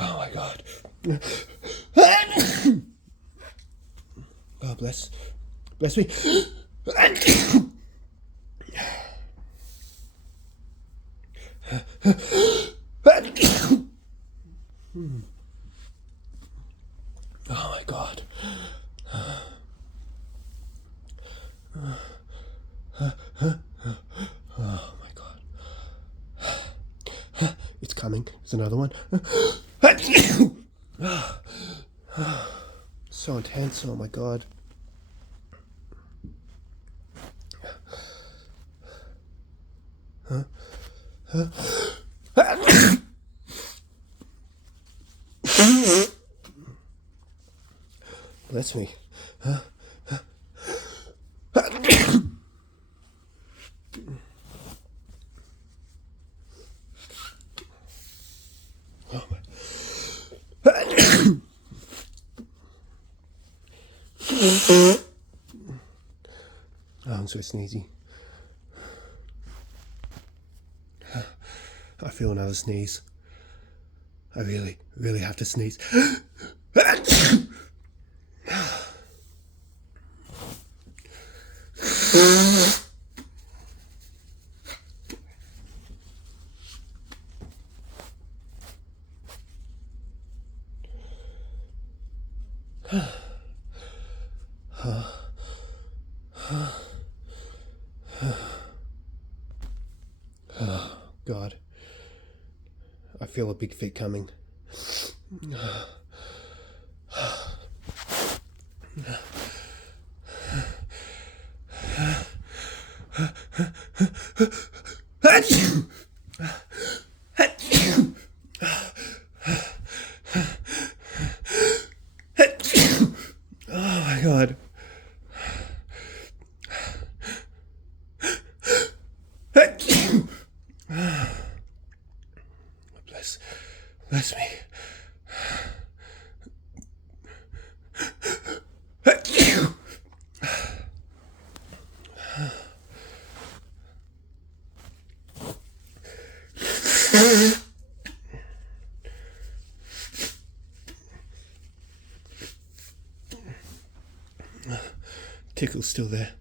Oh my God. God bless me. Oh my God. Oh my God. It's coming. There's another one. So intense. Oh my God. Bless me. Oh my. Oh, I'm so sneezy. I feel another sneeze. I really have to sneeze. Oh, God. I feel a big fit coming. Oh my God. Bless me. Tickle's still there.